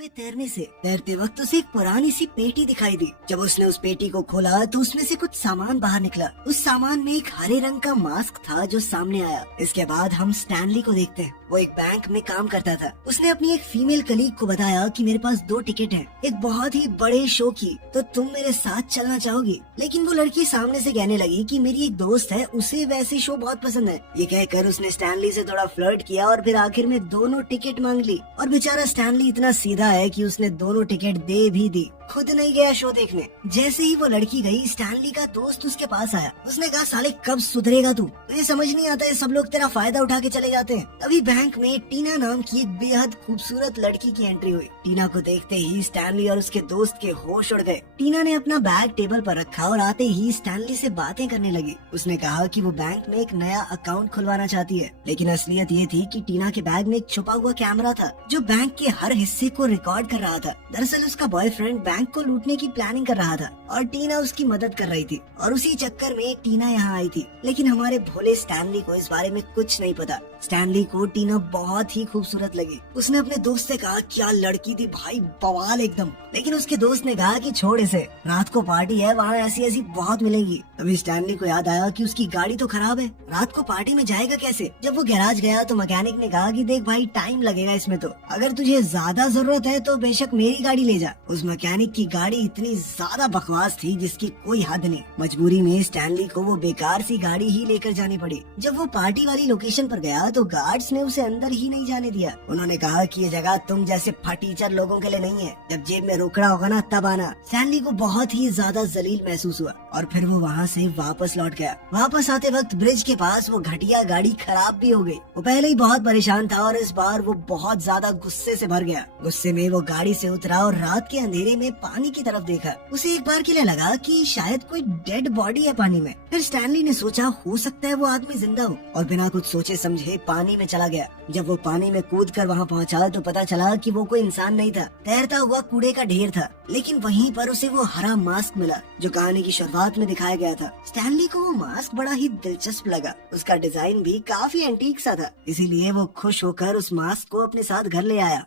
में तैरने से तैरते वक्त उसे एक पुरानी सी पेटी दिखाई दी। जब उसने उस पेटी को खोला तो उसमें से कुछ सामान बाहर निकला। उस सामान में एक हरे रंग का मास्क था जो सामने आया। इसके बाद हम स्टैनली को देखते हैं। वो एक बैंक में काम करता था। उसने अपनी एक फीमेल कलीग को बताया कि मेरे पास 2 टिकट हैं, एक बहुत ही बड़े शो की, तो तुम मेरे साथ चलना चाहोगी? लेकिन वो लड़की सामने से कहने लगी कि मेरी एक दोस्त है, उसे वैसे शो बहुत पसंद है। ये कहकर उसने स्टैनली से थोड़ा फ्लर्ट किया और फिर आखिर में दोनों टिकट मांग ली। और बेचारा स्टैनली इतना सीधा है कि उसने दोनों टिकट दे भी दी, खुद नहीं गया शो देखने। जैसे ही वो लड़की गई, स्टैनली का दोस्त उसके पास आया। उसने कहा, साले कब सुधरेगा तू? तुझे समझ नहीं आता है, सब लोग तेरा फायदा उठा के चले जाते हैं। तभी बैंक में टीना नाम की एक बेहद खूबसूरत लड़की की एंट्री हुई। टीना को देखते ही स्टैनली और उसके दोस्त के होश उड़ गए। टीना ने अपना बैग टेबल पर रखा और आते ही स्टैनली से बातें करने लगी। उसने कहा कि वो बैंक में एक नया अकाउंट खुलवाना चाहती है, लेकिन असलियत ये थी कि टीना के बैग में एक छुपा हुआ कैमरा था जो बैंक के हर हिस्से को रिकॉर्ड कर रहा था। दरअसल उसका बॉयफ्रेंड बैंक को लूटने की प्लानिंग कर रहा था और टीना उसकी मदद कर रही थी। और उसी चक्कर में टीना यहाँ आई थी। लेकिन हमारे भोले स्टैनली को इस बारे में कुछ नहीं पता। स्टैनली को टीना बहुत ही खूबसूरत लगी। उसने अपने दोस्त से कहा, क्या लड़की थी भाई, बवाल एकदम। लेकिन उसके दोस्त ने कहा कि छोड़ इसे, रात को पार्टी है, वहाँ ऐसी ऐसी बहुत मिलेंगी। तभी स्टैनली को याद आया कि उसकी गाड़ी तो खराब है, रात को पार्टी में जाएगा कैसे? जब वो गैराज गया तो मैकेनिक ने कहा कि देख भाई, टाइम लगेगा इसमें, तो अगर तुझे ज्यादा जरूरत है तो बेशक मेरी गाड़ी ले जा। उस मैकेनिक की गाड़ी इतनी ज्यादा बकवास थी जिसकी कोई हद नहीं। मजबूरी में स्टैनली को वो बेकार सी गाड़ी ही लेकर जानी पड़ी। जब वो पार्टी वाली लोकेशन पर गया तो गार्ड्स ने उसे अंदर ही नहीं जाने दिया। उन्होंने कहा कि ये जगह तुम जैसे फटीचर लोगों के लिए नहीं है, जब जेब में रोकड़ा होगा ना तब आना। स्टैनली को बहुत ही ज्यादा जलील महसूस हुआ और फिर वो वहाँ से वापस लौट गया। वापस आते वक्त ब्रिज के पास वो घटिया गाड़ी खराब भी हो गई। वो पहले ही बहुत परेशान था और इस बार वो बहुत ज्यादा गुस्से से भर गया। गुस्से में वो गाड़ी से उतरा और रात के अंधेरे में पानी की तरफ देखा। उसे एक बार के लिए लगा कि शायद कोई डेड बॉडी है पानी में। फिर स्टैनली ने सोचा हो सकता है वो आदमी जिंदा हो, और बिना कुछ सोचे समझे पानी में चला गया। जब वो पानी में कूद कर वहाँ पहुँचा तो पता चला कि वो कोई इंसान नहीं था, तैरता हुआ कूड़े का ढेर था। लेकिन वहीं पर उसे वो हरा मास्क मिला जो कहानी की शुरुआत में दिखाया गया था। स्टैनली को वो मास्क बड़ा ही दिलचस्प लगा। उसका डिजाइन भी काफी एंटीक सा था, इसीलिए वो खुश होकर उस मास्क को अपने साथ घर ले आया।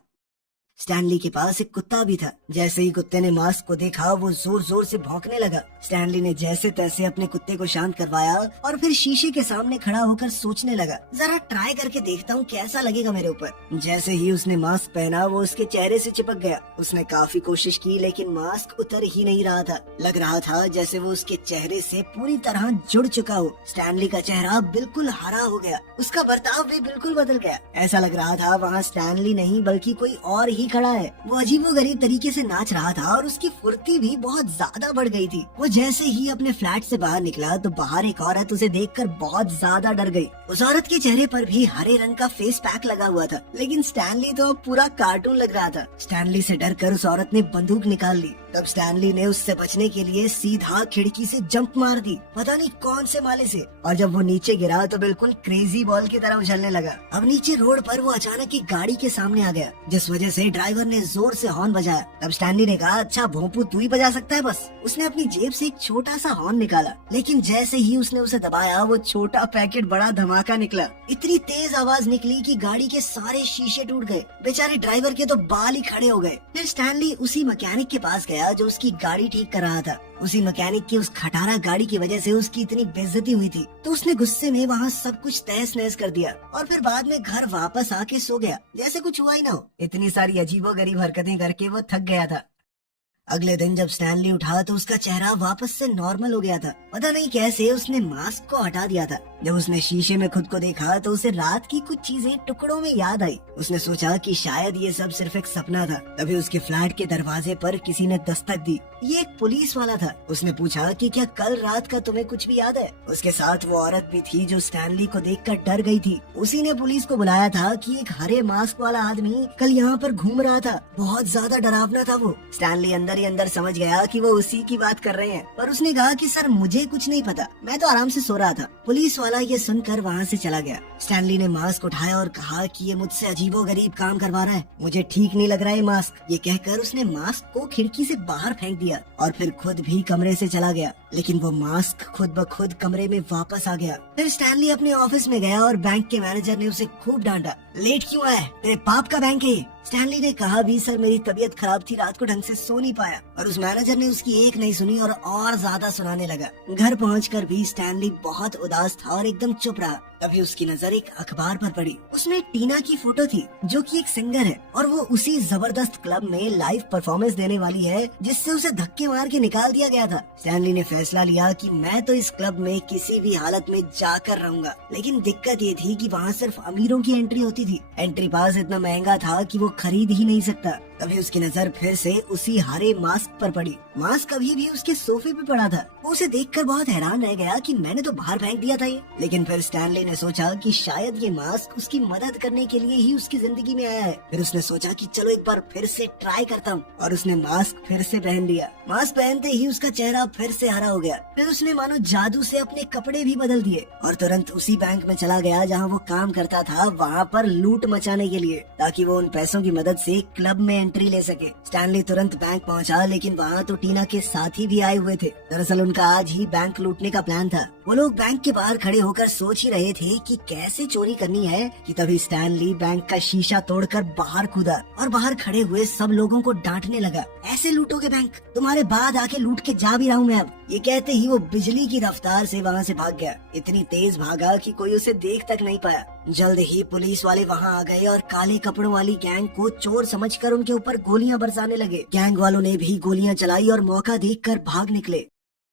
स्टैनली के पास एक कुत्ता भी था। जैसे ही कुत्ते ने मास्क को देखा वो जोर जोर से भौंकने लगा। स्टैनली ने जैसे तैसे अपने कुत्ते को शांत करवाया और फिर शीशे के सामने खड़ा होकर सोचने लगा, जरा ट्राई करके देखता हूँ कैसा लगेगा मेरे ऊपर। जैसे ही उसने मास्क पहना वो उसके चेहरे से चिपक गया। उसने काफी कोशिश की लेकिन मास्क उतर ही नहीं रहा था। लग रहा था जैसे वो उसके चेहरे से पूरी तरह जुड़ चुका हो। स्टैनली का चेहरा बिल्कुल हरा हो गया, उसका बर्ताव भी बिल्कुल बदल गया। ऐसा लग रहा था वहाँ स्टैनली नहीं बल्कि कोई और ही खड़ा है। वो अजीबोगरीब तरीके से नाच रहा था और उसकी फुर्ती भी बहुत ज्यादा बढ़ गई थी। वो जैसे ही अपने फ्लैट से बाहर निकला तो बाहर एक औरत उसे देखकर बहुत ज्यादा डर गई। उस औरत के चेहरे पर भी हरे रंग का फेस पैक लगा हुआ था, लेकिन स्टैनली तो अब पूरा कार्टून लग रहा था। स्टैनली से डरकर उस औरत ने बंदूक निकाल ली। तब स्टैनली ने उससे बचने के लिए सीधा खिड़की से जंप मार दी, पता नहीं कौन से माले से। और जब वो नीचे गिरा तो बिल्कुल क्रेजी बॉल की तरह उछलने लगा। अब नीचे रोड पर वो अचानक एक गाड़ी के सामने आ गया, जिस वजह से ड्राइवर ने जोर से हॉर्न बजाया। तब स्टैनली ने कहा, अच्छा भोंपू तू ही बजा सकता है बस। उसने अपनी जेब से एक छोटा सा हॉर्न निकाला, लेकिन जैसे ही उसने उसे दबाया वो छोटा पैकेट बड़ा धमाका निकला। इतनी तेज आवाज निकली कि गाड़ी के सारे शीशे टूट गए। बेचारे ड्राइवर के तो बाल ही खड़े हो गए। फिर स्टैनली उसी मैकेनिक के पास गया जो उसकी गाड़ी ठीक कर रहा था। उसी मैकेनिक की उस खटारा गाड़ी की वजह से उसकी इतनी बेइज्जती हुई थी, तो उसने गुस्से में वहाँ सब कुछ तहस नहस कर दिया और फिर बाद में घर वापस आके सो गया जैसे कुछ हुआ ही ना हो। इतनी सारी अजीबोगरीब हरकतें करके वो थक गया था। अगले दिन जब स्टैनली उठा तो उसका चेहरा वापस से नॉर्मल हो गया था। पता नहीं कैसे उसने मास्क को हटा दिया था। जब उसने शीशे में खुद को देखा तो उसे रात की कुछ चीजें टुकड़ों में याद आई। उसने सोचा कि शायद ये सब सिर्फ एक सपना था। तभी उसके फ्लैट के दरवाजे पर किसी ने दस्तक दी। ये एक पुलिस वाला था। उसने पूछा कि क्या कल रात का तुम्हें कुछ भी याद है? उसके साथ वो औरत भी थी जो स्टैनली को देखकर डर गई थी। उसी ने पुलिस को बुलाया था कि एक हरे मास्क वाला आदमी कल यहाँ पर घूम रहा था। बहुत ज्यादा डरावना था वो। स्टैनली अंदर ही अंदर समझ गया कि वो उसी की बात कर रहे हैं, पर उसने कहा कि सर मुझे कुछ नहीं पता, मैं तो आराम से सो रहा था। पुलिस वाला ये सुनकर वहाँ से चला गया। स्टैनली ने मास्क उठाया और कहा कि ये मुझसे अजीबोगरीब काम करवा रहा है, मुझे ठीक नहीं लग रहा है मास्क। ये कहकर उसने मास्क को खिड़की से बाहर फेंक दिया और फिर खुद भी कमरे से चला गया। लेकिन वो मास्क खुद ब खुद कमरे में वापस आ गया। फिर स्टैनली अपने ऑफिस में गया और बैंक के मैनेजर ने उसे खूब डांटा। लेट क्यों आया? तेरे बाप का बैंक है। स्टैनली ने कहा भी सर मेरी तबीयत खराब थी, रात को ढंग से सो नहीं पाया। और उस मैनेजर ने उसकी एक नहीं सुनी और ज्यादा सुनाने लगा। घर पहुंचकर भी स्टैनली बहुत उदास था और एकदम चुप रहा। तभी उसकी नजर एक अखबार पर पड़ी। उसमें टीना की फोटो थी जो कि एक सिंगर है और वो उसी जबरदस्त क्लब में लाइव परफॉर्मेंस देने वाली है जिससे उसे धक्के मार के निकाल दिया गया था। स्टैनली ने फैसला लिया कि मैं तो इस क्लब में किसी भी हालत में जाकर रहूंगा। लेकिन दिक्कत ये थी कि वहाँ सिर्फ अमीरों की एंट्री होती थी। एंट्री पास इतना महंगा था कि वो खरीद ही नहीं सकता। तभी उसकी नजर फिर से उसी हरे मास्क पर पड़ी। मास्क अभी भी उसके सोफे पे पड़ा था। वो उसे देखकर बहुत हैरान रह गया कि मैंने तो बाहर फेंक दिया था ये। लेकिन फिर स्टैनली ने सोचा कि शायद ये मास्क उसकी मदद करने के लिए ही उसकी जिंदगी में आया है। फिर उसने सोचा कि चलो एक बार फिर से ट्राई करता हूँ और उसने मास्क फिर से पहन लिया। मास्क पहनते ही उसका चेहरा फिर से हरा हो गया। फिर उसने मानो जादू से अपने कपड़े भी बदल दिए और तुरंत उसी बैंक में चला गया जहाँ वो काम करता था, वहाँ पर लूट मचाने के लिए, ताकि वो उन पैसों की मदद से क्लब में एंट्री ले सके। स्टैनली तुरंत बैंक पहुंचा, लेकिन वहाँ तो टीना के साथी भी आए हुए थे। दरअसल उनका आज ही बैंक लूटने का प्लान था। वो लोग बैंक के बाहर खड़े होकर सोच ही रहे थे कि कैसे चोरी करनी है कि तभी स्टैनली बैंक का शीशा तोड़कर बाहर कूदा और बाहर खड़े हुए सब लोगों को डांटने लगा। ऐसे लूटोगे बैंक? तुम्हारे बाद आके लूट के जा भी रहा हूँ मैं अब। ये कहते ही वो बिजली की रफ्तार से वहाँ से भाग गया। इतनी तेज भागा कि कोई उसे देख तक नहीं पाया। जल्द ही पुलिस वाले वहाँ आ गए और काले कपड़ों वाली गैंग को चोर समझकर उनके ऊपर गोलियां बरसाने लगे। गैंग वालों ने भी गोलियां चलाई और मौका देखकर भाग निकले।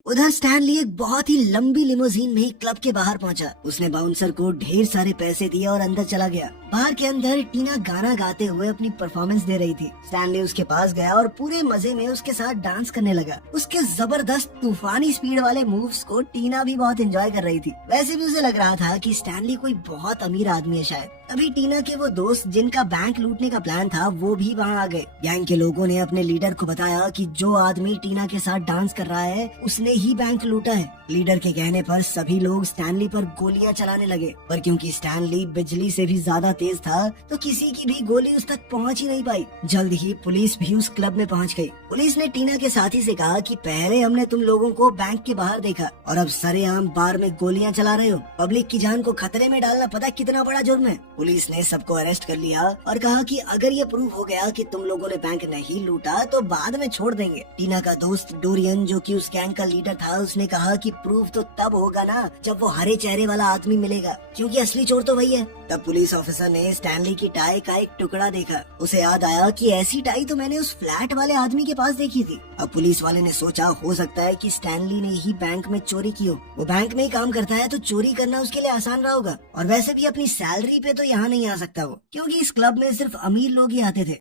उधर स्टैनली एक बहुत ही लंबी लिमोजीन में क्लब के बाहर पहुंचा। उसने बाउंसर को ढेर सारे पैसे दिए और अंदर चला गया। बार के अंदर टीना गाना गाते हुए अपनी परफॉर्मेंस दे रही थी। स्टैनली उसके पास गया और पूरे मजे में उसके साथ डांस करने लगा। उसके जबरदस्त तूफानी स्पीड वाले मूव्स को टीना भी बहुत एंजॉय कर रही थी। वैसे भी उसे लग रहा था कि स्टैनली कोई बहुत अमीर आदमी है शायद। अभी टीना के वो दोस्त जिनका बैंक लूटने का प्लान था वो भी वहाँ आ गए। गैंग के लोगों ने अपने लीडर को बताया कि जो आदमी टीना के साथ डांस कर रहा है उसने ही बैंक लूटा है। लीडर के कहने पर सभी लोग स्टैनली पर गोलियां चलाने लगे, पर क्योंकि स्टैनली बिजली से भी ज्यादा तेज था तो किसी की भी गोली उस तक पहुंच ही नहीं पाई। जल्द ही पुलिस भी उस क्लब में पहुंच गई। पुलिस ने टीना के साथी से कहा कि पहले हमने तुम लोगों को बैंक के बाहर देखा और अब सरेआम बार में गोलियां चला रहे हो। पब्लिक की जान को खतरे में डालना पता कितना बड़ा जुर्म है। पुलिस ने सबको अरेस्ट कर लिया और कहा कि अगर ये प्रूव हो गया कि तुम लोगों ने बैंक नहीं लूटा तो बाद में छोड़ देंगे। टीना का दोस्त डोरियन जो कि उस गैंग का लीडर था, उसने कहा कि प्रूफ तो तब होगा ना जब वो हरे चेहरे वाला आदमी मिलेगा, क्योंकि असली चोर तो वही है। तब पुलिस ऑफिसर ने स्टैनली की टाई का एक टुकड़ा देखा। उसे याद आया कि ऐसी टाई तो मैंने उस फ्लैट वाले आदमी के पास देखी थी। अब पुलिस वाले ने सोचा हो सकता है कि स्टैनली ने ही बैंक में चोरी की हो। वो बैंक में ही काम करता है तो चोरी करना उसके लिए आसान रहा होगा और वैसे भी अपनी सैलरी पे तो यहाँ नहीं आ सकता वो, क्योंकि इस क्लब में सिर्फ अमीर लोग ही आते थे।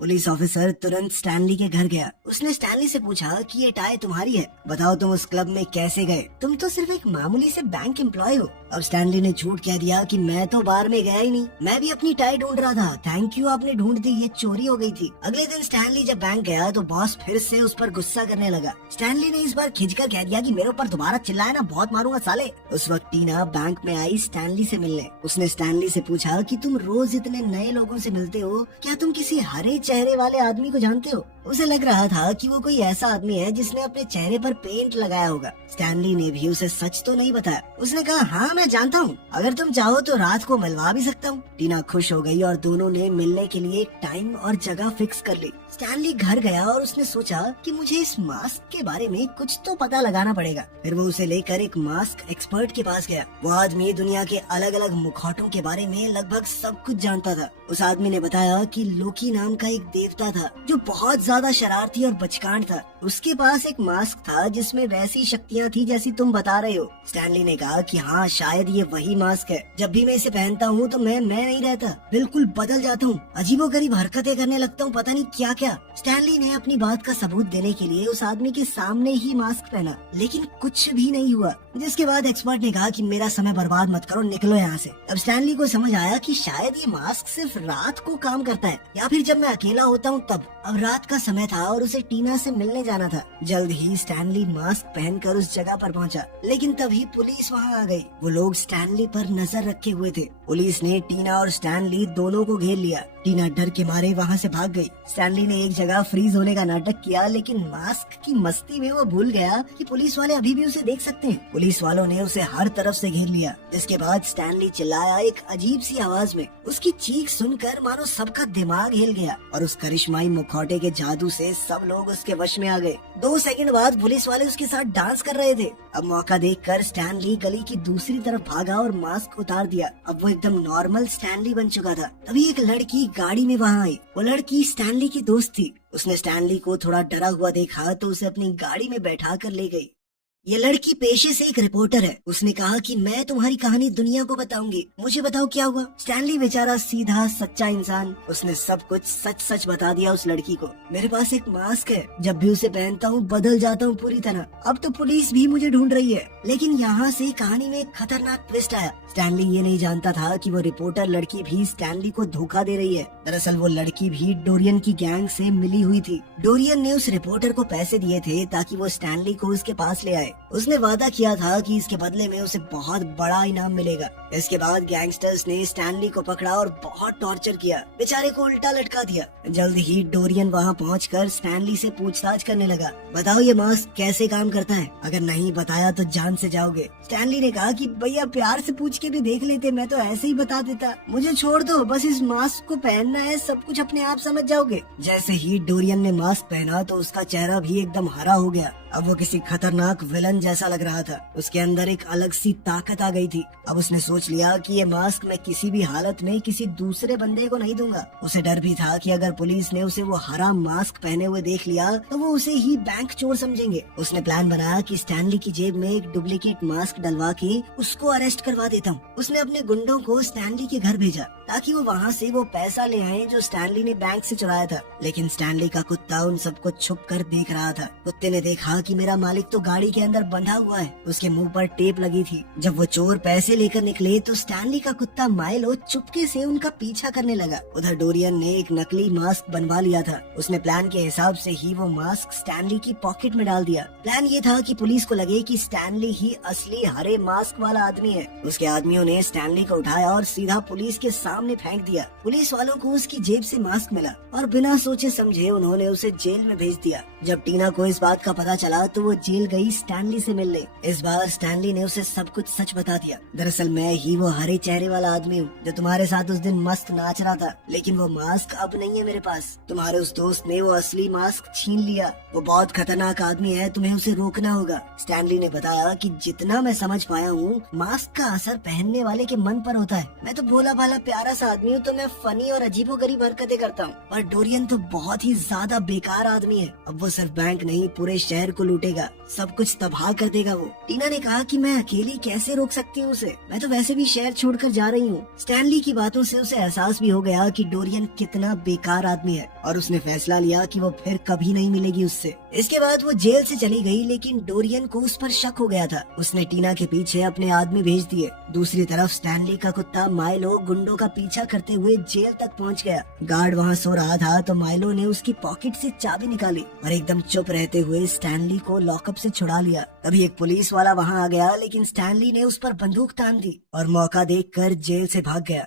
पुलिस ऑफिसर तुरंत स्टैनली के घर गया। उसने स्टैनली से पूछा कि ये टाई तुम्हारी है, बताओ तुम उस क्लब में कैसे गए? तुम तो सिर्फ एक मामूली से बैंक एम्प्लॉय हो। अब स्टैनली ने झूठ कह दिया कि मैं तो बार में गया ही नहीं, मैं भी अपनी टाई ढूंढ रहा था। थैंक यू, आपने ढूंढ दी, ये चोरी हो गई थी। अगले दिन स्टैनली जब बैंक गया तो बॉस फिर से उस पर गुस्सा करने लगा। स्टैनली ने इस बार खिंचकर कह दिया कि मेरे ऊपर दोबारा चिल्लाए ना, बहुत मारूंगा साले। उस वक्त टीना बैंक में आई स्टैनली से मिलने। उसने स्टैनली से पूछा कि तुम रोज इतने नए लोगों से मिलते हो, क्या तुम किसी हरे चेहरे वाले आदमी को जानते हो? उसे लग रहा था कि वो कोई ऐसा आदमी है जिसने अपने चेहरे पर पेंट लगाया होगा। स्टैनली ने भी उसे सच तो नहीं बताया। उसने कहा हाँ मैं जानता हूँ, अगर तुम चाहो तो रात को मिलवा भी सकता हूँ। टीना खुश हो गई और दोनों ने मिलने के लिए टाइम और जगह फिक्स कर ली। स्टैनली घर गया और उसने सोचा कि मुझे इस मास्क के बारे में कुछ तो पता लगाना पड़ेगा। फिर वो उसे लेकर एक मास्क एक्सपर्ट के पास गया। वो आदमी दुनिया के अलग अलग मुखौटों के बारे में लगभग सब कुछ जानता था। उस आदमी ने बताया कि लोकी नाम का एक देवता था जो बहुत ज्यादा शरारती और बचकान था। उसके पास एक मास्क था जिसमें वैसी शक्तियाँ थी जैसी तुम बता रहे हो। स्टैनली ने कहा कि हाँ शायद ये वही मास्क है। जब भी मैं इसे पहनता हूँ तो मैं नहीं रहता, बिल्कुल बदल जाता हूँ, अजीबोगरीब हरकतें करने लगता हूँ, पता नहीं क्या क्या। स्टैनली ने अपनी बात का सबूत देने के लिए उस आदमी के सामने ही मास्क पहना, लेकिन कुछ भी नहीं हुआ। जिसके बाद एक्सपर्ट ने कहा कि मेरा समय बर्बाद मत करो, निकलो यहाँ से। अब स्टैनली को समझ आया कि शायद ये मास्क सिर्फ रात को काम करता है या फिर जब मैं अकेला होता हूँ तब। अब रात का समय था और उसे टीना से मिलने जाना था। जल्द ही स्टैनली मास्क पहनकर उस जगह पर पहुंचा, लेकिन तभी पुलिस वहां आ गई। वो लोग स्टैनली पर नजर रखे हुए थे। पुलिस ने टीना और स्टैनली दोनों को घेर लिया। टीना डर के मारे वहाँ से भाग गई। स्टैनली ने एक जगह फ्रीज होने का नाटक किया, लेकिन मास्क की मस्ती में वो भूल गया कि पुलिस वाले अभी भी उसे देख सकते हैं। पुलिस वालों ने उसे हर तरफ से घेर लिया, जिसके बाद स्टैनली चिल्लाया एक अजीब सी आवाज में। उसकी चीख सुनकर मानो सबका दिमाग हिल गया और उस करिश्माई मुखौटे के जादू से सब लोग उसके वश में आ गए। 2 सेकंड बाद पुलिस वाले उसके साथ डांस कर रहे थे। अब मौका देखकर स्टैनली गली की दूसरी तरफ भागा और मास्क उतार दिया। अब वो एकदम नॉर्मल स्टैनली बन चुका था। तभी एक लड़की गाड़ी में वहाँ आई। वो लड़की स्टैनली की दोस्त थी। उसने स्टैनली को थोड़ा डरा हुआ देखा तो उसे अपनी गाड़ी में बैठा कर ले गई। ये लड़की पेशे से एक रिपोर्टर है। उसने कहा कि मैं तुम्हारी कहानी दुनिया को बताऊंगी, मुझे बताओ क्या हुआ। स्टैनली बेचारा सीधा सच्चा इंसान, उसने सब कुछ सच सच बता दिया उस लड़की को। मेरे पास एक मास्क है, जब भी उसे पहनता हूँ बदल जाता हूँ पूरी तरह। अब तो पुलिस भी मुझे ढूंढ रही है। लेकिन यहाँ से कहानी में एक खतरनाक ट्विस्ट आया। स्टैनली ये नहीं जानता था कि वो रिपोर्टर लड़की भी स्टैनली को धोखा दे रही है। दरअसल वो लड़की भी डोरियन की गैंग से मिली हुई थी। डोरियन ने उस रिपोर्टर को पैसे दिए थे ताकि वो स्टैनली को उसके पास ले आए। उसने वादा किया था कि इसके बदले में उसे बहुत बड़ा इनाम मिलेगा। इसके बाद गैंगस्टर्स ने स्टैनली को पकड़ा और बहुत टॉर्चर किया। बेचारे को उल्टा लटका दिया। जल्द ही डोरियन वहाँ पहुंचकर स्टैनली से पूछताछ करने लगा। बताओ ये मास्क कैसे काम करता है, अगर नहीं बताया तो जान से जाओगे। स्टैनली ने कहा कि भैया प्यार से पूछ के भी देख लेते, मैं तो ऐसे ही बता देता। मुझे छोड़ दो, बस इस मास्क को पहनना है, सब कुछ अपने आप समझ जाओगे। जैसे ही डोरियन ने मास्क पहना तो उसका चेहरा भी एकदम हरा हो गया। अब वो किसी खतरनाक विलन जैसा लग रहा था। उसके अंदर एक अलग सी ताकत आ गई थी। अब उसने सोच लिया कि ये मास्क मैं किसी भी हालत में किसी दूसरे बंदे को नहीं दूंगा। उसे डर भी था कि अगर पुलिस ने उसे वो हरा मास्क पहने हुए देख लिया तो वो उसे ही बैंक चोर समझेंगे। उसने प्लान बनाया कि स्टैनली की जेब में एक डुप्लीकेट मास्क डलवा के उसको अरेस्ट करवा देता हूँ। उसने अपने गुंडों को स्टैनली के घर भेजा ताकि वो वहाँ से वो पैसा ले आए जो स्टैनली ने बैंक से चुराया था। लेकिन स्टैनली का कुत्ता उन सबको छुप कर देख रहा था। कुत्ते ने देखा कि मेरा मालिक तो गाड़ी के अंदर बंधा हुआ है। उसके मुंह पर टेप लगी थी। जब वो चोर पैसे लेकर निकले तो स्टैनली का कुत्ता माइलो चुपके से उनका पीछा करने लगा। उधर डोरियन ने एक नकली मास्क बनवा लिया था। उसने प्लान के हिसाब से ही वो मास्क स्टैनली की पॉकेट में डाल दिया। प्लान ये था कि पुलिस को लगे कि स्टैनली ही असली हरे मास्क वाला आदमी है। उसके आदमियों ने स्टैनली को उठाया और सीधा पुलिस के सामने फेंक दिया। पुलिस वालों को उसकी जेब से मास्क मिला और बिना सोचे समझे उन्होंने उसे जेल में भेज दिया। जब टीना को इस बात का पता चला तो वो जेल गई स्टैनली से मिलने। इस बार स्टैनली ने उसे सब कुछ सच बता दिया। दरअसल मैं ही वो हरे चेहरे वाला आदमी हूँ जो तुम्हारे साथ उस दिन मस्त नाच रहा था, लेकिन वो मास्क अब नहीं है मेरे पास। तुम्हारे उस दोस्त ने वो असली मास्क छीन लिया। वो बहुत खतरनाक आदमी है, तुम्हें उसे रोकना होगा। स्टैनली ने बताया कि जितना मैं समझ पाया हूँ मास्क का असर पहनने वाले के मन पर होता है। मैं तो भोला भाला प्यारा सा आदमी हूँ, तो मैं फनी और अजीबोगरीब हरकतें करता हूँ, पर डोरियन तो बहुत ही ज्यादा बेकार आदमी है। अब वो सिर्फ बैंक नहीं पूरे शहर को लूटेगा, सब कुछ तबाह कर देगा वो। टीना ने कहा कि मैं अकेली कैसे रोक सकती हूँ उसे, मैं तो वैसे भी शहर छोड़कर जा रही हूँ। स्टैनली की बातों से उसे एहसास भी हो गया कि डोरियन कितना बेकार आदमी है और उसने फैसला लिया कि वो फिर कभी नहीं मिलेगी उससे। इसके बाद वो जेल से चली गई, लेकिन डोरियन को उस पर शक हो गया था। उसने टीना के पीछे अपने आदमी भेज दिए। दूसरी तरफ स्टैनली का कुत्ता माइलो गुंडों का पीछा करते हुए जेल तक पहुँच गया। गार्ड वहाँ सो रहा था तो माइलो ने उसकी पॉकेट से चाबी निकाली और एकदम चुप रहते हुए स्टैनली को लॉकअप से छुड़ा लिया। तभी एक पुलिस वाला वहाँ आ गया, लेकिन स्टैनली ने उस पर बंदूक तान दी और मौका देखकर जेल से भाग गया।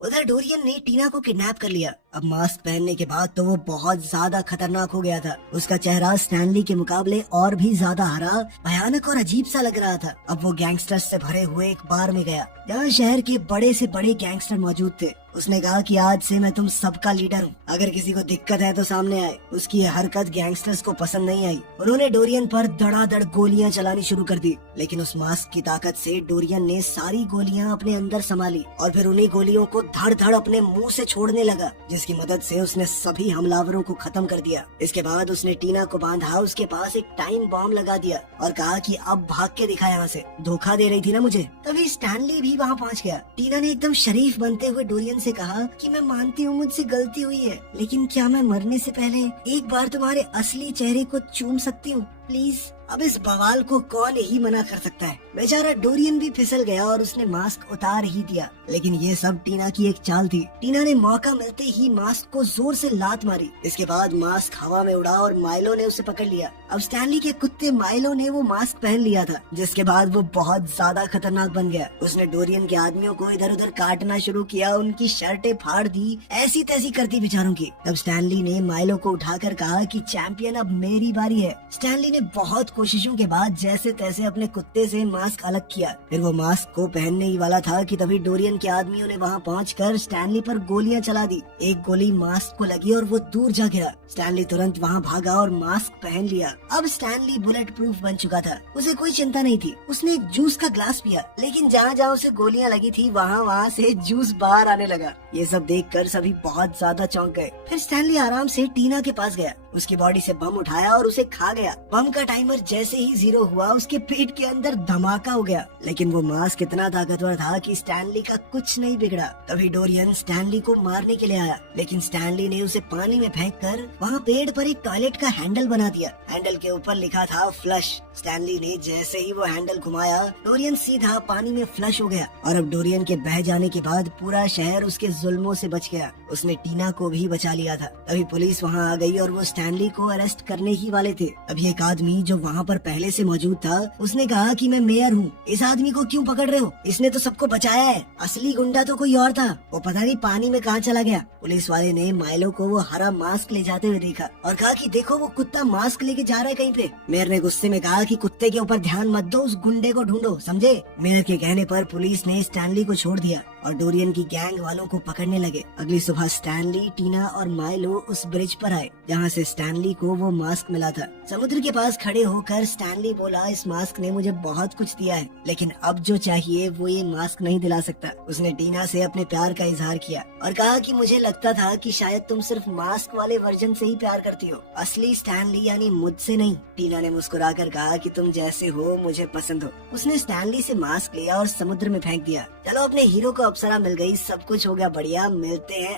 उधर डोरियन ने टीना को किडनैप कर लिया। अब मास्क पहनने के बाद तो वो बहुत ज्यादा खतरनाक हो गया था। उसका चेहरा स्टैनली के मुकाबले और भी ज्यादा हरा, भयानक और अजीब सा लग रहा था। अब वो गैंगस्टर्स से भरे हुए एक बार में गया जहाँ शहर के बड़े से बड़े गैंगस्टर मौजूद थे। उसने कहा कि आज से मैं तुम सबका लीडर हूँ, अगर किसी को दिक्कत है तो सामने आए। उसकी यह हरकत गैंगस्टर्स को पसंद नहीं आई। उन्होंने डोरियन पर धड़ाधड़ गोलियां चलानी शुरू कर दी, लेकिन उस मास्क की ताकत से डोरियन ने सारी गोलियां अपने अंदर संभाली और फिर उन्हीं गोलियों को धड़ धड़ अपने मुंह से छोड़ने लगा, जिसकी मदद से उसने सभी हमलावरों को खत्म कर दिया। इसके बाद उसने टीना को बांधा, उसके पास एक टाइम बॉम्ब लगा दिया और कहा कि अब भाग के दिखा यहाँ से, धोखा दे रही थी ना मुझे। तभी स्टैनली भी वहाँ पहुँच गया। टीना ने एकदम शरीफ बनते हुए डोरियन से कहा कि मैं मानती हूँ मुझसे गलती हुई है, लेकिन क्या मैं मरने से पहले एक बार तुम्हारे असली चेहरे को चूम सकती हूँ? प्लीज। अब इस बवाल को कौन ही मना कर सकता है। बेचारा डोरियन भी फिसल गया और उसने मास्क उतार ही दिया, लेकिन ये सब टीना की एक चाल थी। टीना ने मौका मिलते ही मास्क को जोर से लात मारी। इसके बाद मास्क हवा में उड़ा और माइलो ने उसे पकड़ लिया। अब स्टैनली के कुत्ते माइलो ने वो मास्क पहन लिया था, जिसके बाद वो बहुत ज्यादा खतरनाक बन गया। उसने डोरियन के आदमियों को इधर उधर काटना शुरू किया, उनकी शर्टें फाड़ दी, ऐसी तैसी करती बेचारों की। तब स्टैनली ने माइलो को उठाकर कहा कि चैंपियन अब मेरी बारी है। स्टैनली ने बहुत कोशिशों के बाद जैसे तैसे अपने कुत्ते से मास्क अलग किया। फिर वो मास्क को पहनने ही वाला था कि तभी डोरियन के आदमियों ने वहाँ पहुंचकर स्टैनली पर गोलियां चला दी। एक गोली मास्क को लगी और वो दूर जा गिरा। स्टैनली तुरंत वहाँ भागा और मास्क पहन लिया। अब स्टैनली बुलेट प्रूफ बन चुका था, उसे कोई चिंता नहीं थी। उसने एक जूस का ग्लास पिया, लेकिन जहाँ जहाँ उसे गोलियां लगी थी वहाँ से जूस बाहर आने लगा। ये सब देखकर सभी बहुत ज्यादा चौंक गए। फिर स्टैनली आराम से टीना के पास गया, उसकी बॉडी से बम उठाया और उसे खा गया। बम का टाइमर जैसे ही 0 हुआ, उसके पेट के अंदर धमाका हो गया। लेकिन वो मास्क इतना ताकतवर था कि स्टैनली का कुछ नहीं बिगड़ा। तभी डोरियन स्टैनली को मारने के लिए आया, लेकिन स्टैनली ने उसे पानी में फेंककर वहाँ पेड़ पर एक टॉयलेट का हैंडल बना दिया। हैंडल के ऊपर लिखा था फ्लश। स्टैनली ने जैसे ही वो हैंडल घुमाया, डोरियन सीधा पानी में फ्लश हो गया। और अब डोरियन के बह जाने के बाद पूरा शहर उसके जुल्मों से बच गया। उसने टीना को भी बचा लिया था। तभी पुलिस वहाँ आ गई और वो स्टैनली को अरेस्ट करने ही वाले थे। अभी एक आदमी जो वहाँ पर पहले से मौजूद था, उसने कहा कि मैं मेयर हूँ, इस आदमी को क्यों पकड़ रहे हो? इसने तो सबको बचाया है। असली गुंडा तो कोई और था, वो पता नहीं पानी में कहाँ चला गया। पुलिस वाले ने माइलो को वो हरा मास्क ले जाते हुए देखा और कहा कि देखो वो कुत्ता मास्क लेके जा रहा है कहीं पे। मेयर ने गुस्से में कहा कि कुत्ते के ऊपर ध्यान मत दो, उस गुंडे को ढूंढो, समझे? मेयर के कहने पर पुलिस ने स्टैनली को छोड़ दिया और डोरियन की गैंग वालों को पकड़ने लगे। अगली सुबह स्टैनली, टीना और माइलो उस ब्रिज पर आए जहाँ से स्टैनली को वो मास्क मिला था। समुद्र के पास खड़े होकर स्टैनली बोला, इस मास्क ने मुझे बहुत कुछ दिया है, लेकिन अब जो चाहिए वो ये मास्क नहीं दिला सकता। उसने टीना से अपने प्यार का इजहार किया और कहा कि मुझे लगता था कि शायद तुम सिर्फ मास्क वाले वर्जन से ही प्यार करती हो, असली स्टैनली यानी मुझसे नहीं। टीना ने मुस्कुराकर कहा कि तुम जैसे हो मुझे पसंद हो। उसने स्टैनली से मास्क लिया और समुद्र में फेंक दिया। चलो, अपने हीरो को अप्सरा मिल गई, सब कुछ हो गया बढ़िया, मिलते हैं